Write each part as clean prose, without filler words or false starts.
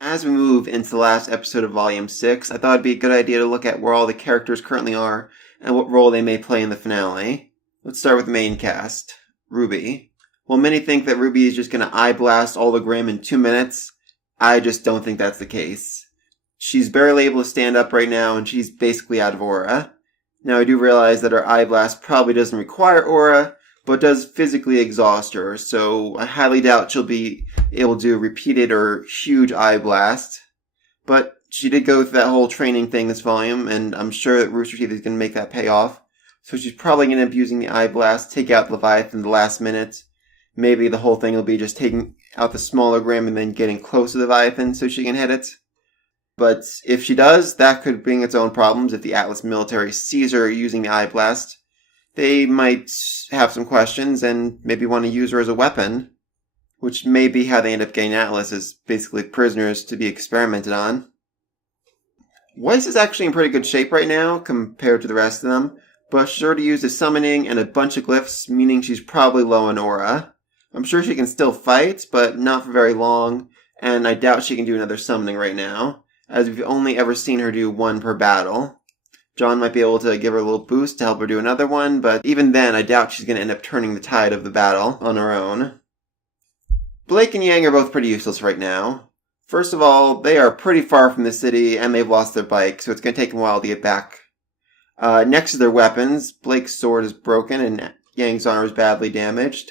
As we move into the last episode of Volume 6, I thought it'd be a good idea to look at where all the characters currently are and what role they may play in the finale. Let's start with the main cast, RWBY. While many think that RWBY is just going to eye blast all the Grimm in 2 minutes, I just don't think that's the case. She's barely able to stand up right now, and she's basically out of aura. Now, I do realize that her eye blast probably doesn't require aura, but does physically exhaust her, so I highly doubt she'll be able to do repeated or huge eye blast. But she did go through that whole training thing this volume, and I'm sure that Rooster Teeth is going to make that pay off. So she's probably going to end up using the eye blast, take out Leviathan the last minute. Maybe the whole thing will be just taking out the smaller Grimm and then getting close to Leviathan so she can hit it. But if she does, that could bring its own problems. If the Atlas military sees her using the eye blast, they might have some questions and maybe want to use her as a weapon, which may be how they end up getting Atlas, as basically prisoners to be experimented on. Weiss is actually in pretty good shape right now compared to the rest of them, but she's already used a summoning and a bunch of glyphs, meaning she's probably low in aura. I'm sure she can still fight, but not for very long, and I doubt she can do another summoning right now, as we've only ever seen her do one per battle. John might be able to give her a little boost to help her do another one, but even then, I doubt she's going to end up turning the tide of the battle on her own. Blake and Yang are both pretty useless right now. First of all, they are pretty far from the city, and they've lost their bike, so it's going to take them a while to get back. Next to their weapons, Blake's sword is broken, and Yang's armor is badly damaged.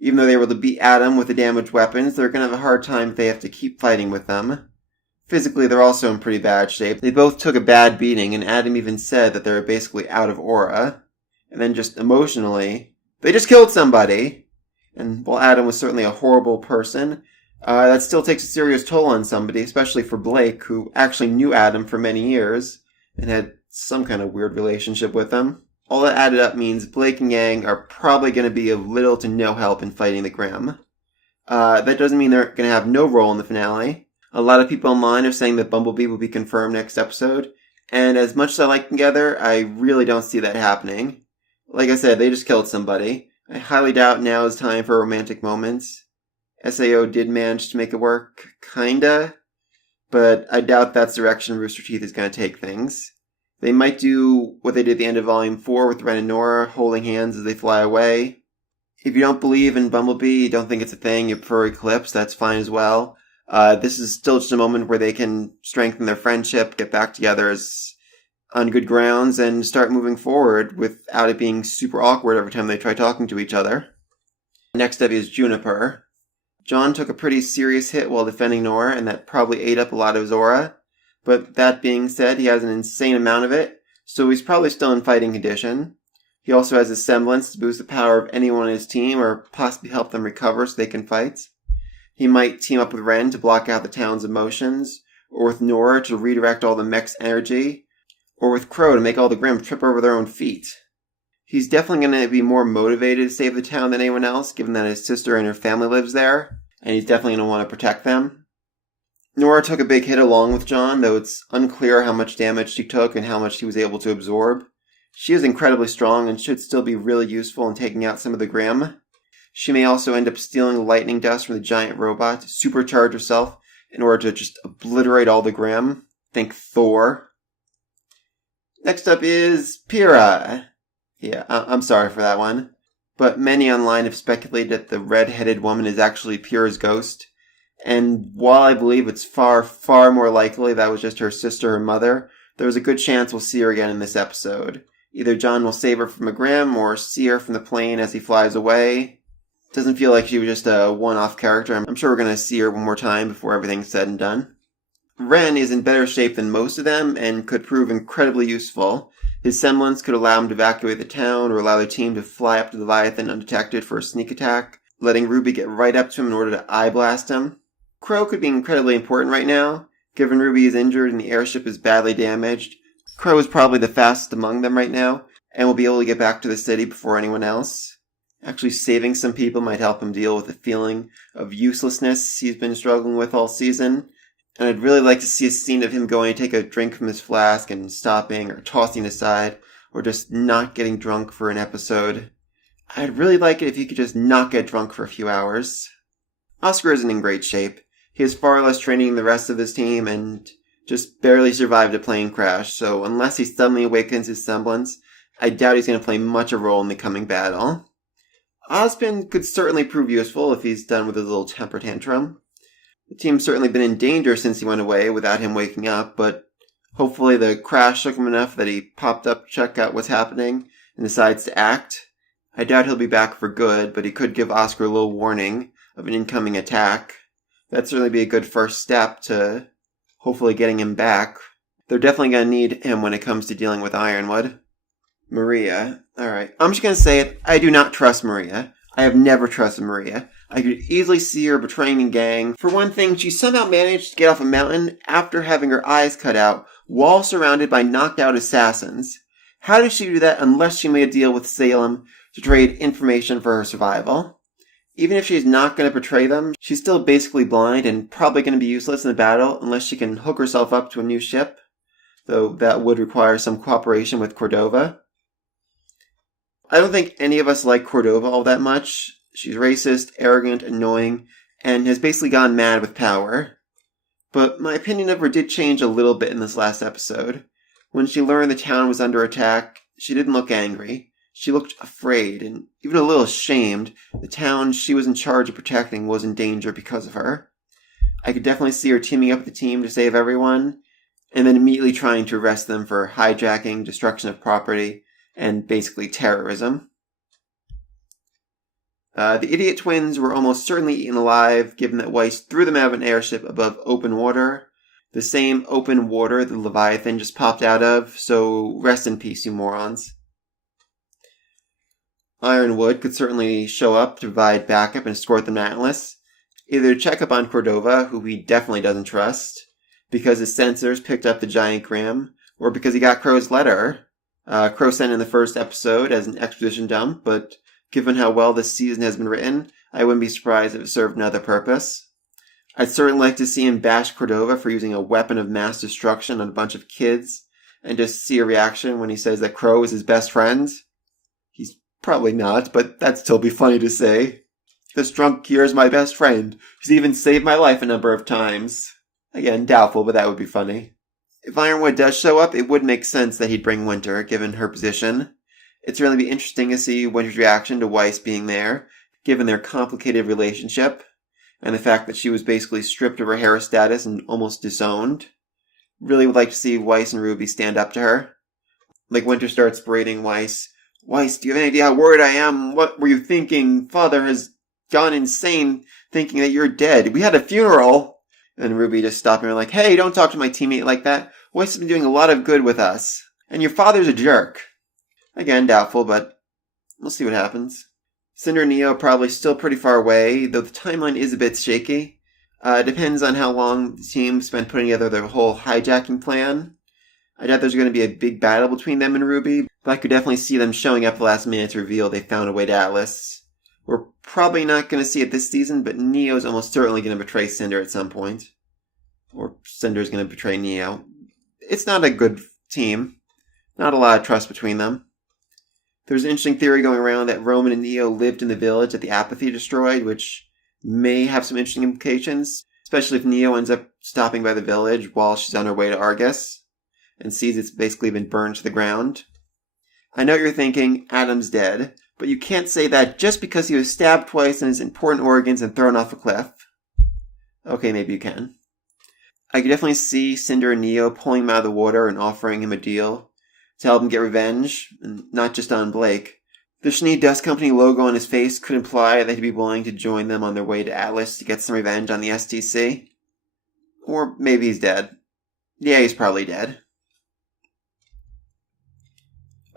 Even though they were able to beat Adam with the damaged weapons, they're going to have a hard time if they have to keep fighting with them. Physically, they're also in pretty bad shape. They both took a bad beating, and Adam even said that they're basically out of aura. And then just emotionally, they just killed somebody. And while Adam was certainly a horrible person, that still takes a serious toll on somebody, especially for Blake, who actually knew Adam for many years and had some kind of weird relationship with him. All that added up means Blake and Yang are probably going to be of little to no help in fighting the Grimm. That doesn't mean they're going to have no role in the finale. A lot of people online are saying that Bumblebee will be confirmed next episode, and as much as I like them together, I really don't see that happening. Like I said, they just killed somebody. I highly doubt now is time for romantic moments. SAO did manage to make it work, kinda, but I doubt that's the direction Rooster Teeth is going to take things. They might do what they did at the end of Volume 4 with Ren and Nora holding hands as they fly away. If you don't believe in Bumblebee, you don't think it's a thing, you prefer Eclipse, that's fine as well. This is still just a moment where they can strengthen their friendship, get back together as on good grounds, and start moving forward without it being super awkward every time they try talking to each other. Next up is Juniper. John took a pretty serious hit while defending Nora, and that probably ate up a lot of his aura. But that being said, he has an insane amount of it, so he's probably still in fighting condition. He also has a semblance to boost the power of anyone on his team, or possibly help them recover so they can fight. He might team up with Ren to block out the town's emotions, or with Nora to redirect all the mech's energy, or with Crow to make all the Grimm trip over their own feet. He's definitely going to be more motivated to save the town than anyone else, given that his sister and her family lives there, and he's definitely going to want to protect them. Nora took a big hit along with John, though it's unclear how much damage she took and how much he was able to absorb. She is incredibly strong and should still be really useful in taking out some of the Grimm. She may also end up stealing lightning dust from the giant robot to supercharge herself in order to just obliterate all the Grimm. Think Thor. Next up is Pyrrha. Yeah, I'm sorry for that one. But many online have speculated that the red-headed woman is actually Pyrrha's ghost. And while I believe it's far, far more likely that was just her sister or mother, there's a good chance we'll see her again in this episode. Either John will save her from a Grimm or see her from the plane as he flies away. Doesn't feel like she was just a one-off character. I'm sure we're going to see her one more time before everything's said and done. Ren is in better shape than most of them and could prove incredibly useful. His semblance could allow him to evacuate the town or allow their team to fly up to Leviathan undetected for a sneak attack, letting RWBY get right up to him in order to eye blast him. Crow could be incredibly important right now. Given RWBY is injured and the airship is badly damaged, Crow is probably the fastest among them right now and will be able to get back to the city before anyone else. Actually saving some people might help him deal with the feeling of uselessness he's been struggling with all season. And I'd really like to see a scene of him going to take a drink from his flask and stopping or tossing it aside, or just not getting drunk for an episode. I'd really like it if he could just not get drunk for a few hours. Oscar isn't in great shape. He has far less training than the rest of his team and just barely survived a plane crash, so unless he suddenly awakens his semblance, I doubt he's going to play much of a role in the coming battle. Ozpin could certainly prove useful if he's done with his little temper tantrum. The team's certainly been in danger since he went away without him waking up, but hopefully the crash shook him enough that he popped up to check out what's happening and decides to act. I doubt he'll be back for good, but he could give Oscar a little warning of an incoming attack. That'd certainly be a good first step to hopefully getting him back. They're definitely going to need him when it comes to dealing with Ironwood. Maria. Alright, I'm just going to say it. I do not trust Maria. I have never trusted Maria. I could easily see her betraying the gang. For one thing, she somehow managed to get off a mountain after having her eyes cut out while surrounded by knocked out assassins. How did she do that unless she made a deal with Salem to trade information for her survival? Even if she's not going to betray them, she's still basically blind and probably going to be useless in the battle unless she can hook herself up to a new ship, though that would require some cooperation with Cordova. I don't think any of us like Cordova all that much. She's racist, arrogant, annoying, and has basically gone mad with power. But my opinion of her did change a little bit in this last episode. When she learned the town was under attack, she didn't look angry. She looked afraid and even a little ashamed. The town she was in charge of protecting was in danger because of her. I could definitely see her teaming up with the team to save everyone, and then immediately trying to arrest them for hijacking, destruction of property, and basically terrorism. The idiot twins were almost certainly eaten alive, given that Weiss threw them out of an airship above open water. The same open water the Leviathan just popped out of, so rest in peace, you morons. Ironwood could certainly show up to provide backup and escort them to Atlas, either to check up on Cordova, who he definitely doesn't trust, because his sensors picked up the giant Grim, or because he got Crow's letter. Crow sent in the first episode as an exposition dump, but given how well this season has been written, I wouldn't be surprised if it served another purpose. I'd certainly like to see him bash Cordova for using a weapon of mass destruction on a bunch of kids, and just see a reaction when he says that Crow is his best friend. He's probably not, but that'd still be funny to say. This drunk here is my best friend. He's even saved my life a number of times. Again, doubtful, but that would be funny. If Ironwood does show up, it would make sense that he'd bring Winter, given her position. It'd certainly be interesting to see Winter's reaction to Weiss being there, given their complicated relationship, and the fact that she was basically stripped of her hero status and almost disowned. Really would like to see Weiss and RWBY stand up to her. Like Winter starts berating Weiss. Weiss, do you have any idea how worried I am? What were you thinking? Father has gone insane thinking that you're dead. We had a funeral. And RWBY just stopping her like, hey, don't talk to my teammate like that. Weiss has been doing a lot of good with us. And your father's a jerk. Again, doubtful, but we'll see what happens. Cinder and Neo are probably still pretty far away, though the timeline is a bit shaky. It depends on how long the team spent putting together their whole hijacking plan. I doubt there's going to be a big battle between them and RWBY, but I could definitely see them showing up the last minute to reveal they found a way to Atlas. We're probably not going to see it this season, but Neo's almost certainly going to betray Cinder at some point. Or Cinder's going to betray Neo. It's not a good team. Not a lot of trust between them. There's an interesting theory going around that Roman and Neo lived in the village that the Apathy destroyed, which may have some interesting implications, especially if Neo ends up stopping by the village while she's on her way to Argus, and sees it's basically been burned to the ground. I know you're thinking, Adam's dead, but you can't say that just because he was stabbed twice in his important organs and thrown off a cliff. Okay, maybe you can. I could definitely see Cinder and Neo pulling him out of the water and offering him a deal to help him get revenge, and not just on Blake. The Schnee Dust Company logo on his face could imply that he'd be willing to join them on their way to Atlas to get some revenge on the STC. Or maybe he's dead. Yeah, he's probably dead.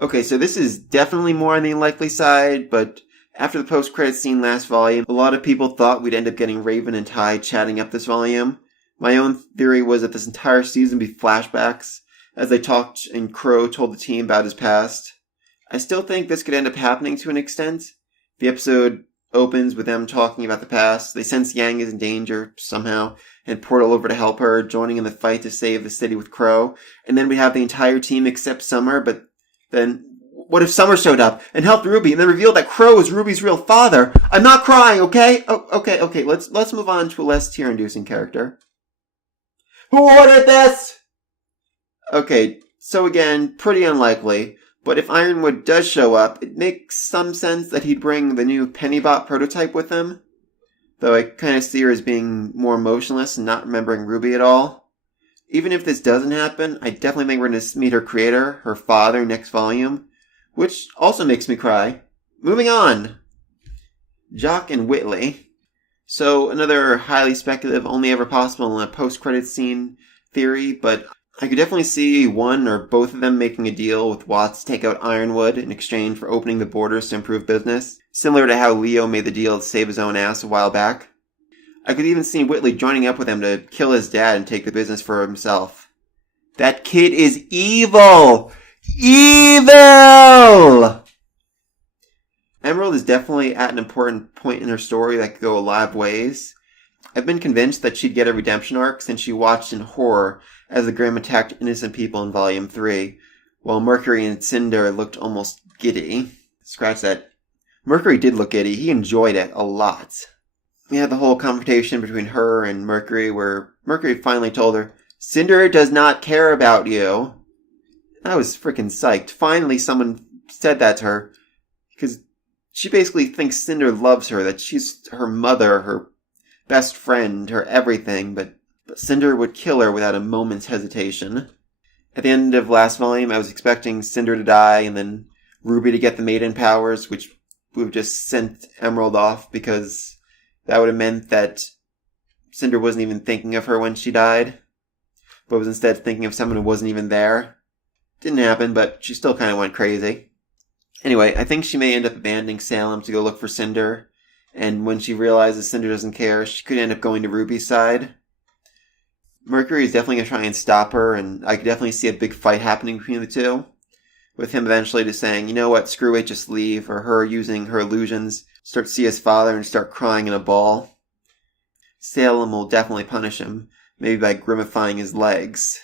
Okay, so this is definitely more on the unlikely side, but after the post-credits scene last volume, a lot of people thought we'd end up getting Raven and Ty chatting up this volume. My own theory was that this entire season would be flashbacks, as they talked and Crow told the team about his past. I still think this could end up happening to an extent. The episode opens with them talking about the past. They sense Yang is in danger somehow, and Portal over to help her, joining in the fight to save the city with Crow. And then we have the entire team except Summer, but then What if Summer showed up and helped Ruby and then revealed that Crow is Ruby's real father? I'm not crying, okay? Oh, okay. Let's move on to a less tear-inducing character. Who ordered this? Okay, so again, pretty unlikely. But if Ironwood does show up, it makes some sense that he'd bring the new Pennybot prototype with him. Though I kind of see her as being more emotionless and not remembering Ruby at all. Even if this doesn't happen, I definitely think we're going to meet her creator, her father, next volume. Which also makes me cry. Moving on. Jock and Whitley. So another highly speculative, only ever possible in a post-credits scene theory, but I could definitely see one or both of them making a deal with Watts to take out Ironwood in exchange for opening the borders to improve business, similar to how Leo made the deal to save his own ass a while back. I could even see Whitley joining up with him to kill his dad and take the business for himself. That kid is evil! Evil! Emerald is definitely at an important point in her story that could go a lot of ways. I've been convinced that she'd get a redemption arc since she watched in horror as the Grimm attacked innocent people in Volume 3, while Mercury and Cinder looked almost giddy. Scratch that. Mercury did look giddy. He enjoyed it a lot. We had the whole confrontation between her and Mercury where Mercury finally told her, Cinder does not care about you. I was freaking psyched. Finally someone said that to her. Because she basically thinks Cinder loves her, that she's her mother, her best friend, her everything, but Cinder would kill her without a moment's hesitation. At the end of last volume, I was expecting Cinder to die and then Ruby to get the maiden powers, which would have just sent Emerald off because that would have meant that Cinder wasn't even thinking of her when she died, but was instead thinking of someone who wasn't even there. Didn't happen, but she still kind of went crazy. Anyway, I think she may end up abandoning Salem to go look for Cinder, and when she realizes Cinder doesn't care, she could end up going to Ruby's side. Mercury is definitely going to try and stop her, and I could definitely see a big fight happening between the two, with him eventually just saying, you know what, screw it, just leave, or her using her illusions, start to see his father and start crying in a ball. Salem will definitely punish him, maybe by grimifying his legs.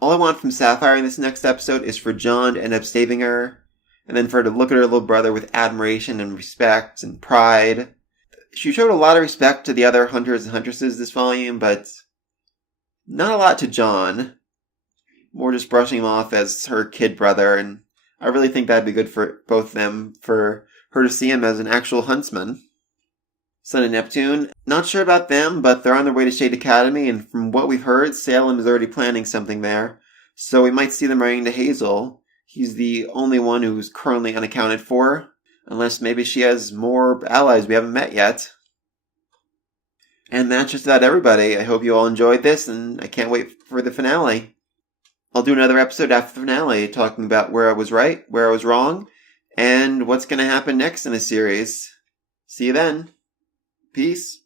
All I want from Sapphire in this next episode is for John to end up saving her, and then for her to look at her little brother with admiration and respect and pride. She showed a lot of respect to the other hunters and huntresses this volume, but not a lot to John. More just brushing him off as her kid brother, and I really think that'd be good for both of them, for her to see him as an actual huntsman. Sun and Neptune, not sure about them, but they're on their way to Shade Academy, and from what we've heard, Salem is already planning something there, so we might see them running to Hazel. He's the only one who's currently unaccounted for, unless maybe she has more allies we haven't met yet. And that's just about everybody. I hope you all enjoyed this, and I can't wait for the finale. I'll do another episode after the finale, talking about where I was right, where I was wrong, and what's going to happen next in the series. See you then. Peace.